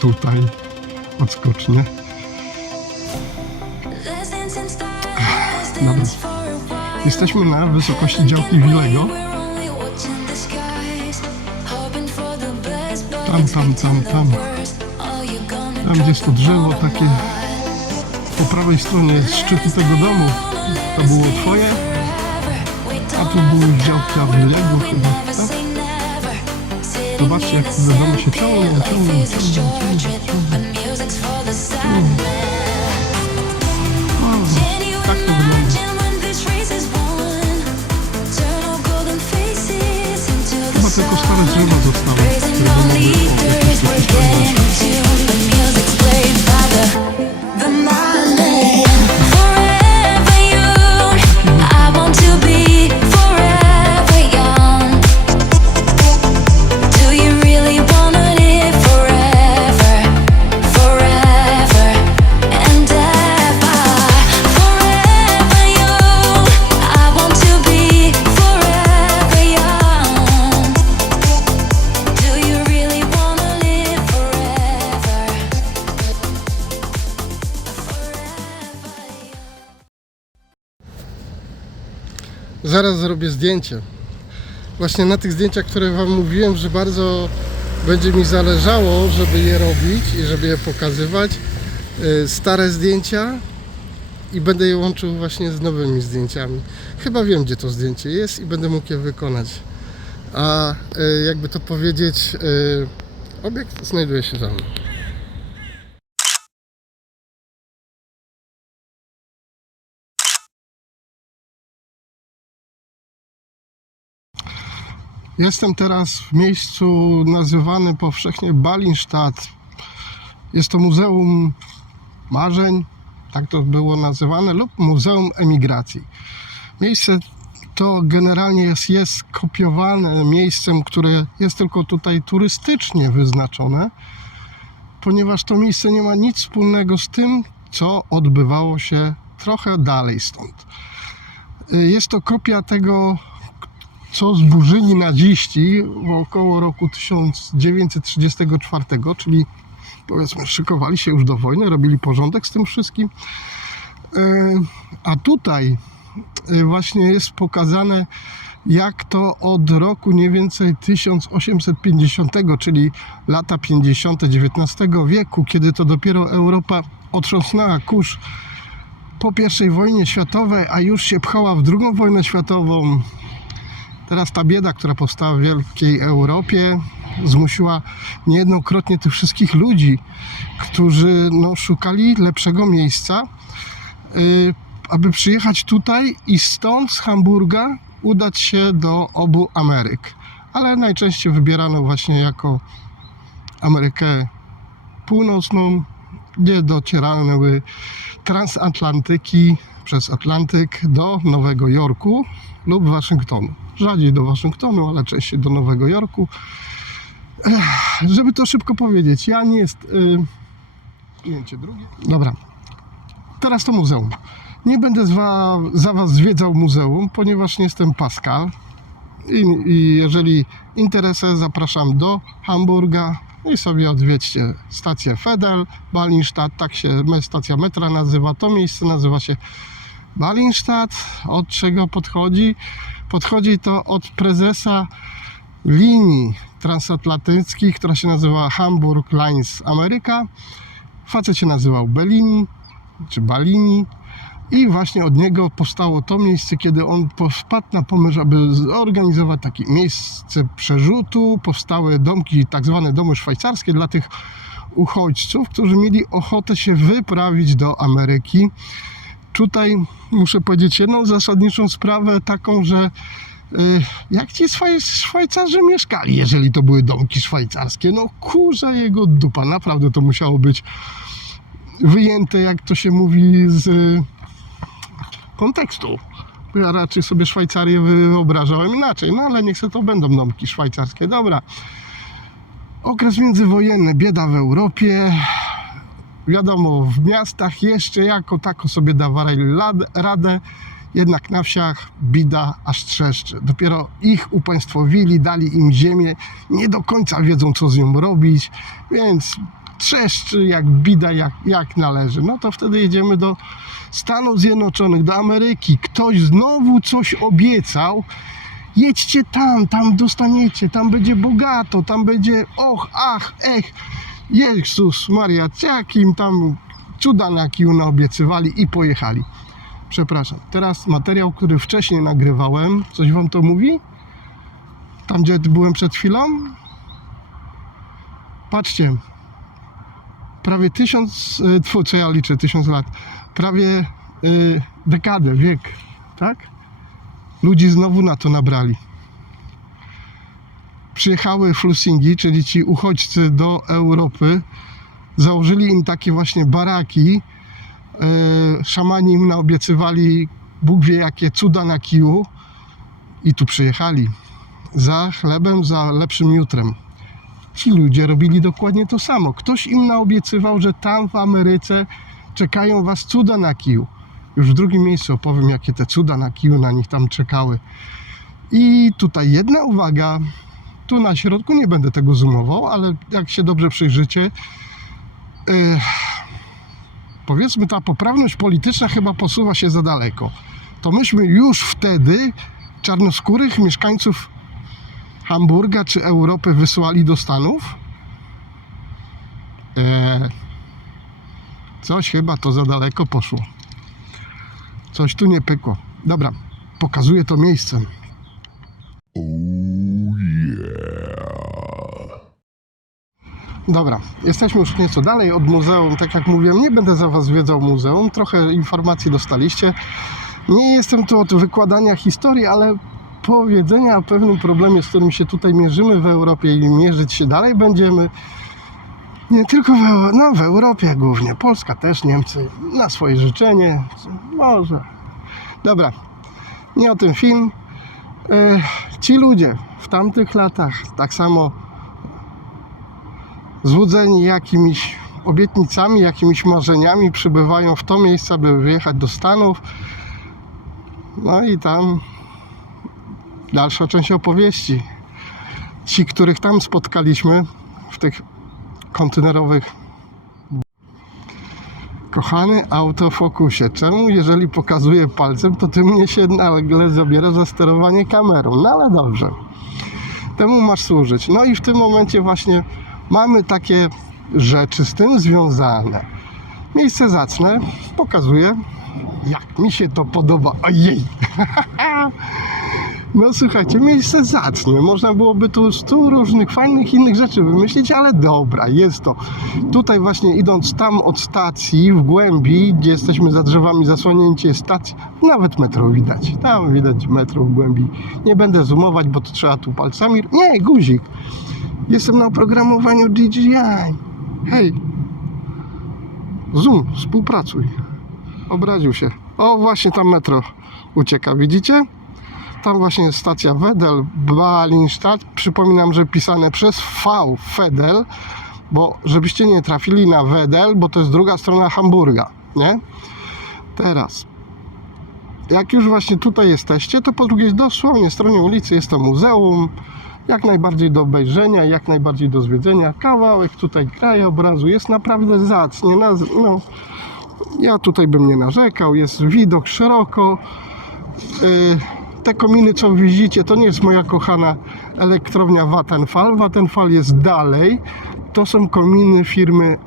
tutaj odskocznie. Dobra. Jesteśmy na wysokości działki Willego. Tam gdzie jest to drzewo takie po prawej stronie jest szczytu tego domu. To było twoje, a tu były działka Willego chyba, tak? Zobaczcie, jak te domy się ciągną. Tak to wygląda. Chyba tylko stare drzewa zostały, które mogły Zaraz zrobię zdjęcie. Właśnie na tych zdjęciach, które wam mówiłem, że bardzo będzie mi zależało, żeby je robić i żeby je pokazywać. Stare zdjęcia i będę je łączył właśnie z nowymi zdjęciami. Chyba wiem, gdzie to zdjęcie jest i będę mógł je wykonać. A jakby to powiedzieć, obiekt znajduje się za mną. Jestem teraz w miejscu nazywanym powszechnie Ballingstadt. Jest to Muzeum Marzeń, tak to było nazywane, lub Muzeum Emigracji. Miejsce to generalnie jest kopiowane miejscem, które jest tylko tutaj turystycznie wyznaczone, ponieważ to miejsce nie ma nic wspólnego z tym, co odbywało się trochę dalej stąd. Jest to kopia tego, co zburzyli naziści około roku 1934, czyli powiedzmy szykowali się już do wojny, robili porządek z tym wszystkim. A tutaj właśnie jest pokazane, jak to od roku mniej więcej 1850, czyli lata 50. XIX wieku, kiedy to dopiero Europa otrząsnęła kurz po I wojnie światowej, a już się pchała w II wojnę światową. Teraz ta bieda, która powstała w wielkiej Europie, zmusiła niejednokrotnie tych wszystkich ludzi, którzy szukali lepszego miejsca, aby przyjechać tutaj i stąd, z Hamburga, udać się do obu Ameryk. Ale najczęściej wybierano właśnie jako Amerykę Północną, gdzie docierały transatlantyki przez Atlantyk do Nowego Jorku lub Waszyngtonu. Rzadziej do Waszyngtonu, ale częściej do Nowego Jorku. Żeby to szybko powiedzieć, ja nie jest... Ujęcie drugie. Dobra, teraz to muzeum. Nie będę za was zwiedzał muzeum, ponieważ nie jestem Pascal. I jeżeli interesuje, zapraszam do Hamburga i sobie odwiedźcie stację Fedel, Ballingstadt, tak się stacja metra nazywa. To miejsce nazywa się Ballingstadt. Od czego podchodzi? Podchodzi to od prezesa linii transatlantyckich, która się nazywa Hamburg Lines America. Facet się nazywał Bellini, czy Ballini. I właśnie od niego powstało to miejsce, kiedy on wpadł na pomysł, aby zorganizować takie miejsce przerzutu. Powstały domki, tak zwane domy szwajcarskie dla tych uchodźców, którzy mieli ochotę się wyprawić do Ameryki. Tutaj muszę powiedzieć jedną zasadniczą sprawę taką, że jak ci Szwajcarzy mieszkali, jeżeli to były domki szwajcarskie? Kurza jego dupa, naprawdę to musiało być wyjęte, jak to się mówi, z kontekstu. Ja raczej sobie Szwajcarię wyobrażałem inaczej, ale niech to będą domki szwajcarskie. Dobra. Okres międzywojenny, bieda w Europie. Wiadomo, w miastach jeszcze jako tako sobie dawali radę, jednak na wsiach bida aż trzeszczy. Dopiero ich upaństwowili, dali im ziemię, nie do końca wiedzą, co z nią robić, więc trzeszczy jak bida, jak należy. No to wtedy jedziemy do Stanów Zjednoczonych, do Ameryki. Ktoś znowu coś obiecał. Jedźcie tam dostaniecie, tam będzie bogato, tam będzie och, ach, ech. Jezus Maria, jakim tam cuda na kiju naobiecywali i pojechali. Przepraszam, teraz materiał, który wcześniej nagrywałem, coś wam to mówi? Tam, gdzie byłem przed chwilą? Patrzcie, prawie 1000, co ja liczę, 1000 lat, prawie dekadę, wiek, tak? Ludzi znowu na to nabrali. Przyjechały flusingi, czyli ci uchodźcy do Europy, założyli im takie właśnie baraki, szamani im naobiecywali Bóg wie jakie cuda na kiju i tu przyjechali za chlebem, za lepszym jutrem. Ci ludzie robili dokładnie to samo. Ktoś im naobiecywał, że tam w Ameryce czekają was cuda na kiju. Już w drugim miejscu opowiem, jakie te cuda na kiju na nich tam czekały. I tutaj jedna uwaga, tu na środku nie będę tego zoomował, ale jak się dobrze przyjrzycie, powiedzmy ta poprawność polityczna chyba posuwa się za daleko. To myśmy już wtedy czarnoskórych mieszkańców Hamburga czy Europy wysłali do Stanów. Coś chyba to za daleko poszło. Coś tu nie pykło. Dobra, pokazuję to miejsce. Dobra, jesteśmy już nieco dalej od muzeum. Tak jak mówiłem, nie będę za was zwiedzał muzeum. Trochę informacji dostaliście. Nie jestem tu od wykładania historii, ale powiedzenia o pewnym problemie, z którym się tutaj mierzymy w Europie i mierzyć się dalej będziemy. Nie tylko w Europie głównie. Polska też, Niemcy na swoje życzenie. Może. Dobra, nie o tym film. Ci ludzie w tamtych latach tak samo złudzeni jakimiś obietnicami, jakimiś marzeniami przybywają w to miejsce, aby wyjechać do Stanów. No i tam dalsza część opowieści. Ci, których tam spotkaliśmy w tych kontenerowych. Kochany autofokusie, czemu jeżeli pokazuję palcem, to ty mnie się nagle zabiera za sterowanie kamerą? No ale dobrze. Temu masz służyć. No i w tym momencie właśnie mamy takie rzeczy z tym związane. Miejsce zacne, pokazuję, jak mi się to podoba. Ojej! No słuchajcie, miejsce zacne. Można byłoby tu 100 różnych fajnych innych rzeczy wymyślić, ale dobra, jest to. Tutaj właśnie idąc tam od stacji w głębi, gdzie jesteśmy za drzewami zasłonięci jest stacja, nawet metro widać. Tam widać metro w głębi. Nie będę zoomować, bo to trzeba tu palcami. Nie, guzik. Jestem na oprogramowaniu DJI. Hej. Zoom, współpracuj. Obraził się. O, właśnie tam metro ucieka, widzicie? Tam właśnie jest stacja Wedel, Balingstadt. Przypominam, że pisane przez V, Wedel, bo żebyście nie trafili na Wedel, bo to jest druga strona Hamburga, nie? Teraz, jak już właśnie tutaj jesteście, to po drugiej dosłownie stronie ulicy jest to muzeum, jak najbardziej do obejrzenia, jak najbardziej do zwiedzenia. Kawałek tutaj krajobrazu jest naprawdę zacnie. No, ja tutaj bym nie narzekał, jest widok szeroko. Te kominy, co widzicie, to nie jest moja kochana elektrownia Vattenfall. Vattenfall jest dalej. To są kominy firmy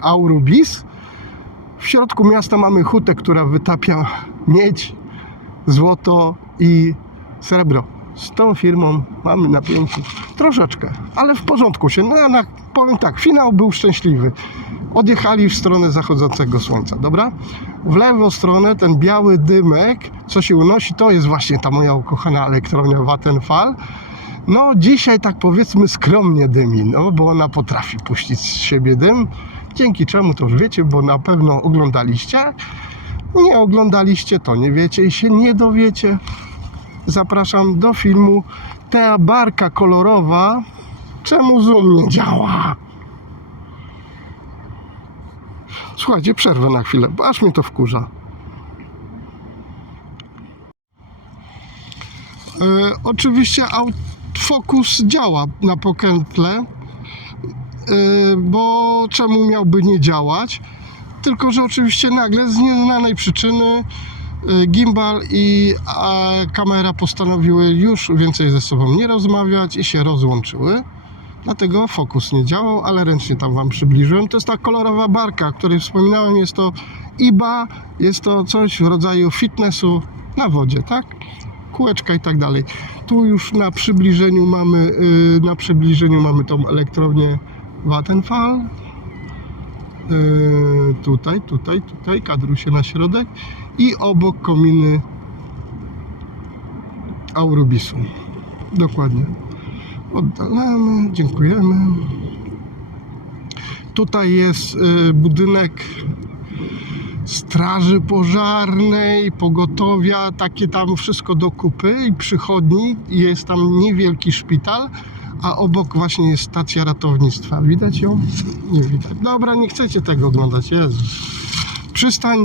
Aurubis. W środku miasta mamy hutę, która wytapia miedź, złoto i srebro. Z tą firmą mamy napięcie troszeczkę, ale w porządku się. No, powiem tak, finał był szczęśliwy. Odjechali w stronę zachodzącego słońca, dobra? W lewą stronę ten biały dymek, co się unosi, to jest właśnie ta moja ukochana elektrownia Vattenfall. No dzisiaj tak powiedzmy skromnie dymi, no bo ona potrafi puścić z siebie dym. Dzięki czemu to już wiecie, bo na pewno oglądaliście. Nie oglądaliście, to nie wiecie i się nie dowiecie. Zapraszam do filmu. Ta barka kolorowa, czemu zoom nie działa? Słuchajcie, przerwę na chwilę, bo aż mnie to wkurza. Oczywiście autofokus działa na pokrętle. bo czemu miałby nie działać? Tylko że oczywiście nagle z nieznanej przyczyny gimbal i kamera postanowiły już więcej ze sobą nie rozmawiać i się rozłączyły. Dlatego fokus nie działał, ale ręcznie tam Wam przybliżyłem. To jest ta kolorowa barka, o której wspominałem. Jest to IBA, jest to coś w rodzaju fitnessu na wodzie, tak? Kółeczka i tak dalej. Tu już na przybliżeniu mamy tą elektrownię Vattenfall. Tutaj kadruj się na środek i obok kominy Aurobisu. Dokładnie. Oddalamy, dziękujemy. Tutaj jest budynek straży pożarnej, pogotowia, takie tam wszystko do kupy i przychodni. Jest tam niewielki szpital, a obok właśnie jest stacja ratownictwa. Widać ją? Nie widać. Dobra, nie chcecie tego oglądać. Jezus. Przystań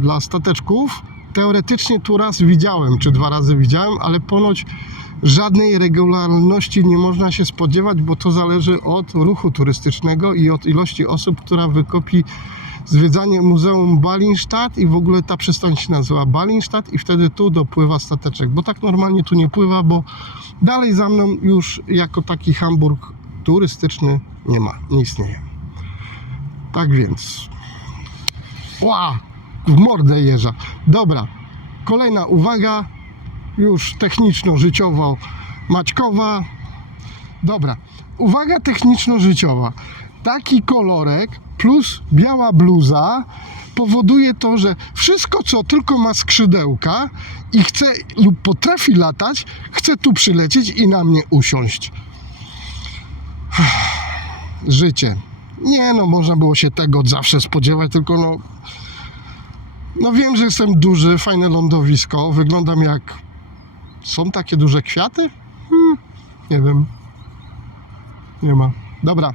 dla stateczków. Teoretycznie tu raz widziałem, czy 2 razy widziałem, ale ponoć żadnej regularności nie można się spodziewać, bo to zależy od ruchu turystycznego i od ilości osób, która wykupi zwiedzanie Muzeum Ballinstadt i w ogóle ta przystań się nazywa Ballinstadt i wtedy tu dopływa stateczek, bo tak normalnie tu nie pływa, bo dalej za mną już jako taki Hamburg turystyczny nie istnieje. Tak więc w mordę jeża. Dobra, kolejna uwaga, już techniczno-życiowo Maćkowa. Dobra, uwaga techniczno-życiowa. Taki kolorek plus biała bluza powoduje to, że wszystko, co tylko ma skrzydełka i chce lub potrafi latać, chce tu przylecieć i na mnie usiąść. Życie. Nie no, można było się tego od zawsze spodziewać, tylko no wiem, że jestem duży, fajne lądowisko, wyglądam jak... Są takie duże kwiaty? Nie wiem. Nie ma. Dobra.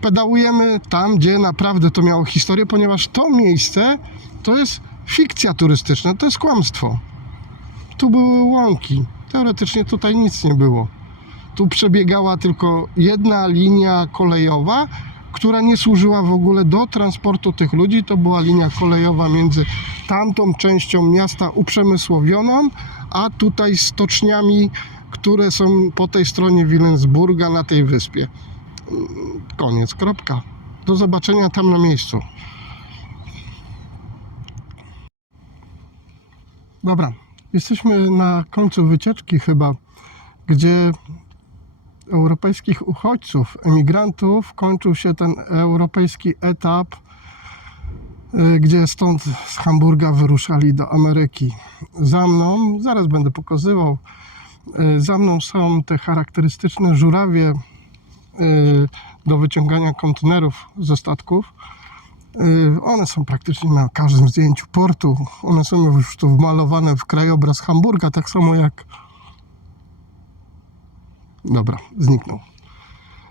Pedałujemy tam, gdzie naprawdę to miało historię, ponieważ to miejsce to jest fikcja turystyczna, to jest kłamstwo. Tu były łąki. Teoretycznie tutaj nic nie było. Tu przebiegała tylko jedna linia kolejowa, która nie służyła w ogóle do transportu tych ludzi. To była linia kolejowa między tamtą częścią miasta uprzemysłowioną, a tutaj stoczniami, które są po tej stronie Wilhelmsburga na tej wyspie. Koniec, kropka. Do zobaczenia tam na miejscu. Dobra, jesteśmy na końcu wycieczki chyba, gdzie europejskich uchodźców, emigrantów kończył się ten europejski etap, gdzie stąd z Hamburga wyruszali do Ameryki. Za mną, zaraz będę pokazywał, za mną są te charakterystyczne żurawie do wyciągania kontenerów ze statków. One są praktycznie na każdym zdjęciu portu. One są już tu wmalowane w krajobraz Hamburga, tak samo jak... Dobra, zniknął.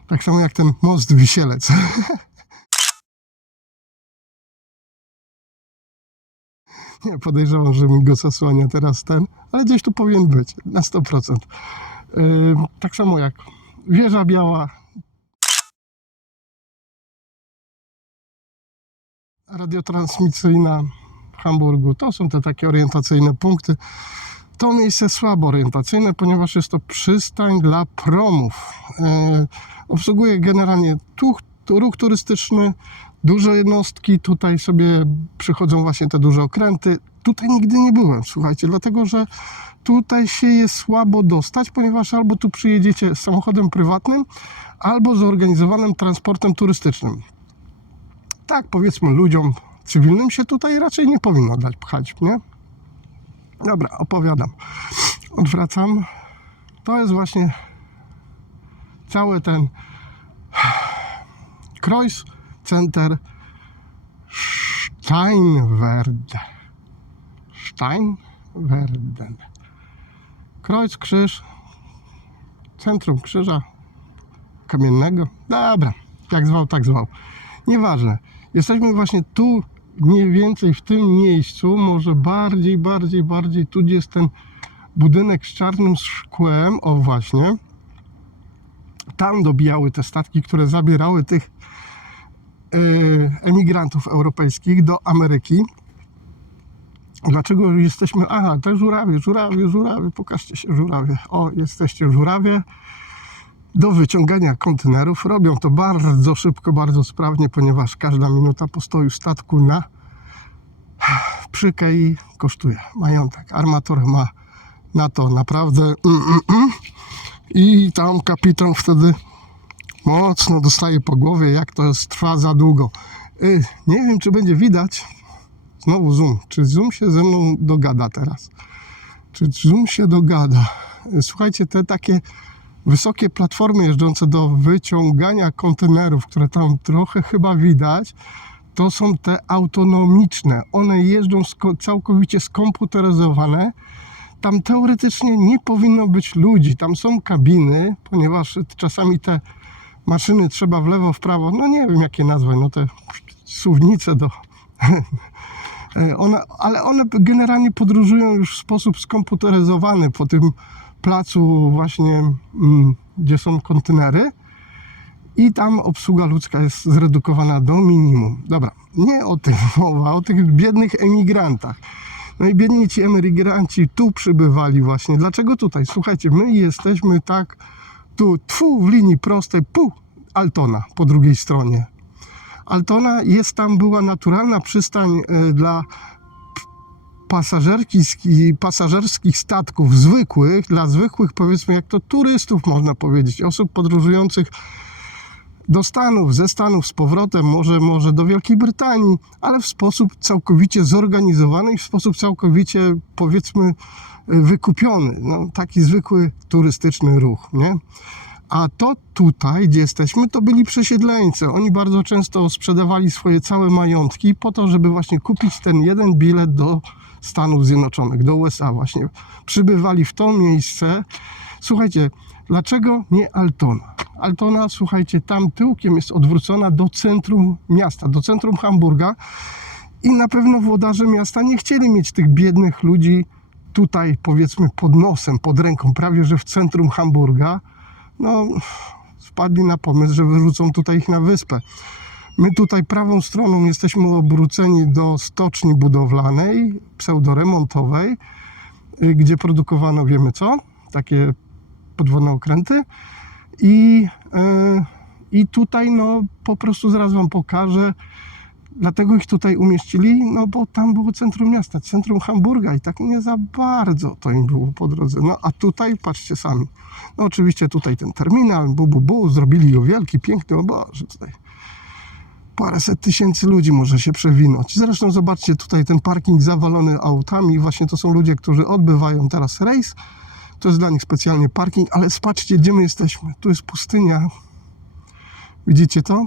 Tak samo jak ten most Wisielec. Nie, podejrzewam, że mi go zasłania teraz ale gdzieś tu powinien być, na 100%. Tak samo jak Wieża Biała, radiotransmisyjna w Hamburgu. To są te takie orientacyjne punkty. To miejsce słabo orientacyjne, ponieważ jest to przystań dla promów. Obsługuje generalnie ruch turystyczny, duże jednostki, tutaj sobie przychodzą właśnie te duże okręty. Tutaj nigdy nie byłem, słuchajcie, dlatego że tutaj się jest słabo dostać, ponieważ albo tu przyjedziecie samochodem prywatnym, albo zorganizowanym transportem turystycznym. Tak, powiedzmy, ludziom cywilnym się tutaj raczej nie powinno dać pchać, nie? Dobra, opowiadam. Odwracam. To jest właśnie cały ten Kreuz Center Steinwerden. Kreuz, krzyż, centrum krzyża kamiennego. Dobra, jak zwał, tak zwał. Nieważne. Jesteśmy właśnie tu, mniej więcej w tym miejscu, może bardziej tu, gdzie jest ten budynek z czarnym szkłem, o właśnie, tam dobijały te statki, które zabierały tych emigrantów europejskich do Ameryki. Dlaczego jesteśmy? Aha, te żurawie, pokażcie się żurawie. O, jesteście żurawie. Do wyciągania kontenerów. Robią to bardzo szybko, bardzo sprawnie, ponieważ każda minuta postoju statku na przy kei kosztuje majątek. Armator ma na to naprawdę i tam kapitan wtedy mocno dostaje po głowie, jak to trwa za długo. Nie wiem, czy będzie widać. Znowu zoom. Czy zoom się ze mną dogada teraz? Czy zoom się dogada? Słuchajcie, te takie wysokie platformy jeżdżące do wyciągania kontenerów, które tam trochę chyba widać, to są te autonomiczne. One jeżdżą całkowicie skomputeryzowane. Tam teoretycznie nie powinno być ludzi. Tam są kabiny, ponieważ czasami te maszyny trzeba w lewo, w prawo, no nie wiem jakie nazwy, no te suwnice do... ale one generalnie podróżują już w sposób skomputeryzowany po tym placu właśnie, gdzie są kontenery i tam obsługa ludzka jest zredukowana do minimum. Dobra, nie o tym mowa, o tych biednych emigrantach. No i biedni ci emigranci tu przybywali właśnie. Dlaczego tutaj? Słuchajcie, my jesteśmy tak tu, w linii prostej, Altona po drugiej stronie. Altona jest tam, była naturalna przystań dla pasażerskich statków zwykłych, dla zwykłych, powiedzmy, jak to turystów można powiedzieć, osób podróżujących do Stanów, ze Stanów z powrotem, może do Wielkiej Brytanii, ale w sposób całkowicie zorganizowany i w sposób całkowicie, powiedzmy, wykupiony. No, taki zwykły turystyczny ruch, nie? A to tutaj, gdzie jesteśmy, to byli przesiedleńcy. Oni bardzo często sprzedawali swoje całe majątki po to, żeby właśnie kupić ten jeden bilet do Stanów Zjednoczonych, do USA właśnie. Przybywali w to miejsce. Słuchajcie, dlaczego nie Altona? Altona, słuchajcie, tam tyłkiem jest odwrócona do centrum miasta, do centrum Hamburga i na pewno włodarze miasta nie chcieli mieć tych biednych ludzi tutaj, powiedzmy, pod nosem, pod ręką, prawie że w centrum Hamburga. No, wpadli na pomysł, że wyrzucą tutaj ich na wyspę. My tutaj prawą stroną jesteśmy obróceni do stoczni budowlanej, pseudoremontowej, gdzie produkowano, wiemy co, takie podwodne okręty. I tutaj, no, po prostu zaraz wam pokażę, dlatego ich tutaj umieścili, no bo tam było centrum miasta, centrum Hamburga i tak nie za bardzo to im było po drodze. No a tutaj, patrzcie sami, no oczywiście tutaj ten terminal, zrobili go wielki, piękny, o Boże, tutaj paręset tysięcy ludzi może się przewinąć. Zresztą zobaczcie tutaj ten parking zawalony autami, właśnie to są ludzie, którzy odbywają teraz rejs, to jest dla nich specjalnie parking, ale patrzcie, gdzie my jesteśmy, tu jest pustynia, widzicie to?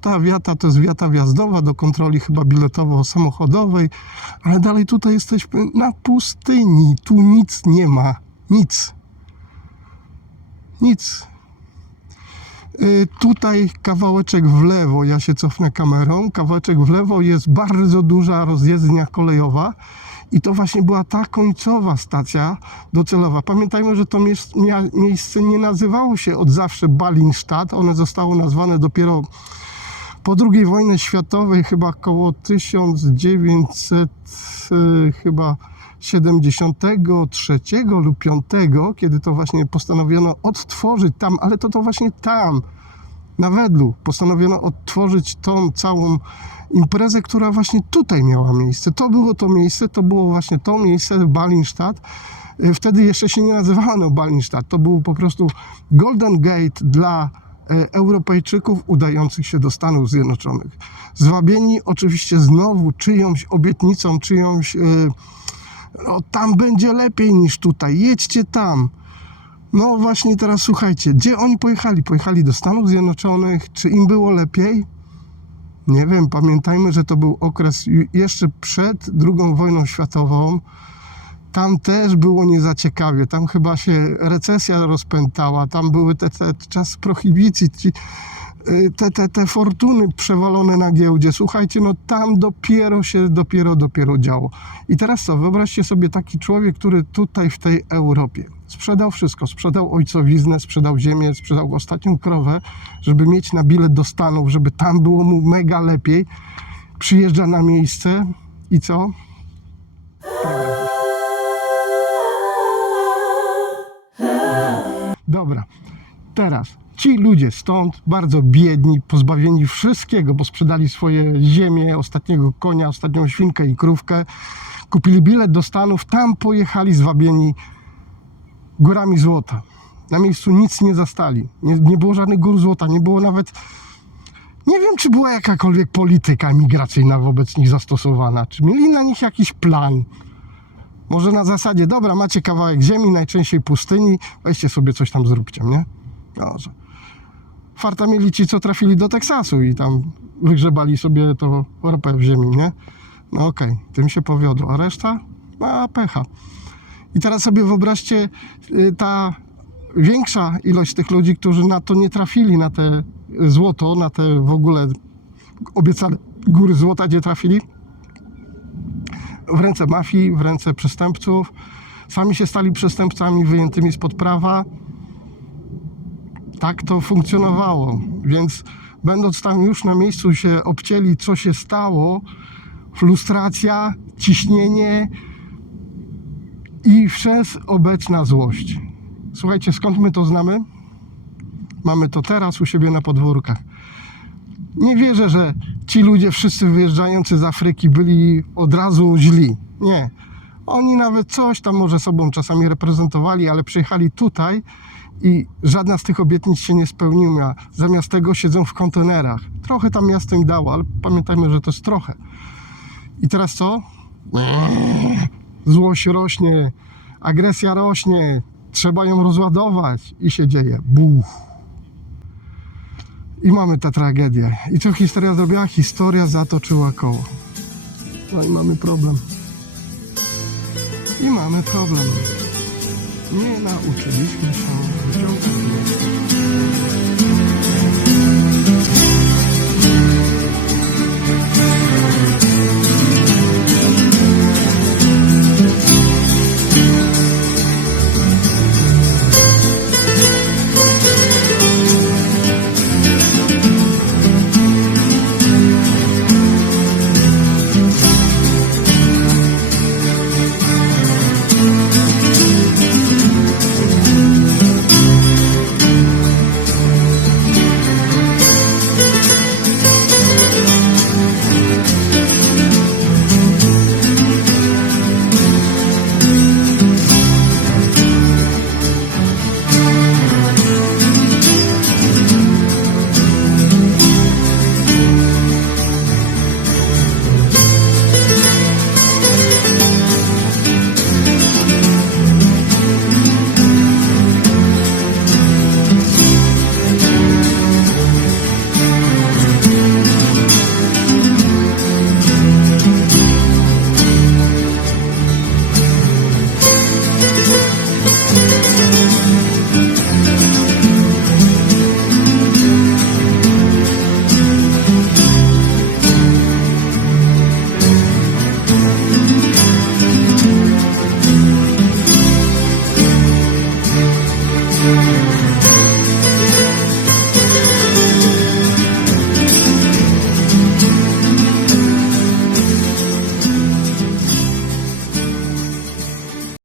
Ta wiata to jest wiata wjazdowa do kontroli chyba biletowo-samochodowej, ale dalej tutaj jesteśmy na pustyni, tu nic nie ma, nic. Tutaj kawałeczek w lewo, ja się cofnę kamerą, kawałeczek w lewo jest bardzo duża rozjezdnia kolejowa i to właśnie była ta końcowa stacja docelowa. Pamiętajmy, że to miejsce nie nazywało się od zawsze Ballinstadt, one zostało nazwane dopiero po II wojnie światowej, chyba około 1973 lub 5, kiedy to właśnie postanowiono odtworzyć tam, ale to właśnie tam, na Wedlu, postanowiono odtworzyć tą całą imprezę, która właśnie tutaj miała miejsce. To było właśnie to miejsce, Ballinstadt. Wtedy jeszcze się nie nazywano Ballinstadt, to był po prostu Golden Gate dla Europejczyków udających się do Stanów Zjednoczonych. Zwabieni oczywiście znowu czyjąś obietnicą, no tam będzie lepiej niż tutaj, jedźcie tam. No właśnie teraz słuchajcie, gdzie oni pojechali? Pojechali do Stanów Zjednoczonych, czy im było lepiej? Nie wiem, pamiętajmy, że to był okres jeszcze przed II wojną światową. Tam też było nie za ciekawie, tam chyba się recesja rozpętała, tam były te czas prohibicji, te fortuny przewalone na giełdzie, słuchajcie, no tam dopiero działo. I teraz co, wyobraźcie sobie taki człowiek, który tutaj w tej Europie sprzedał wszystko, sprzedał ojcowiznę, sprzedał ziemię, sprzedał ostatnią krowę, żeby mieć na bilet do Stanów, żeby tam było mu mega lepiej, przyjeżdża na miejsce i co? Dobra, teraz ci ludzie stąd, bardzo biedni, pozbawieni wszystkiego, bo sprzedali swoje ziemię, ostatniego konia, ostatnią świnkę i krówkę, kupili bilet do Stanów, tam pojechali zwabieni górami złota. Na miejscu nic nie zastali, nie było żadnych gór złota, nie było nawet, nie wiem, czy była jakakolwiek polityka migracyjna wobec nich zastosowana, czy mieli na nich jakiś plan. Może na zasadzie, dobra, macie kawałek ziemi, najczęściej pustyni, weźcie sobie coś tam zróbcie, nie? Dobrze. Farta mieli ci, co trafili do Teksasu i tam wygrzebali sobie to ropę w ziemi, nie? No okej, tym się powiodło, a reszta? Ma pecha. I teraz sobie wyobraźcie, ta większa ilość tych ludzi, którzy na to nie trafili, na te złoto, na te w ogóle obiecane góry złota, gdzie trafili? W ręce mafii, w ręce przestępców. Sami się stali przestępcami wyjętymi spod prawa. Tak to funkcjonowało. Więc będąc tam już na miejscu się obcięli, co się stało, frustracja, ciśnienie i wszechobecna złość. Słuchajcie, skąd my to znamy? Mamy to teraz u siebie na podwórkach. Nie wierzę, że ci ludzie wszyscy wyjeżdżający z Afryki byli od razu źli. Nie. Oni nawet coś tam może sobą czasami reprezentowali, ale przyjechali tutaj i żadna z tych obietnic się nie spełniła. Zamiast tego siedzą w kontenerach. Trochę tam miasto im dało, ale pamiętajmy, że to jest trochę. I teraz co? Złość rośnie, agresja rośnie, trzeba ją rozładować i się dzieje. Buch. I mamy tę tragedię. I co historia zrobiła? Historia zatoczyła koło. No i mamy problem. Nie nauczyliśmy się wyciągać.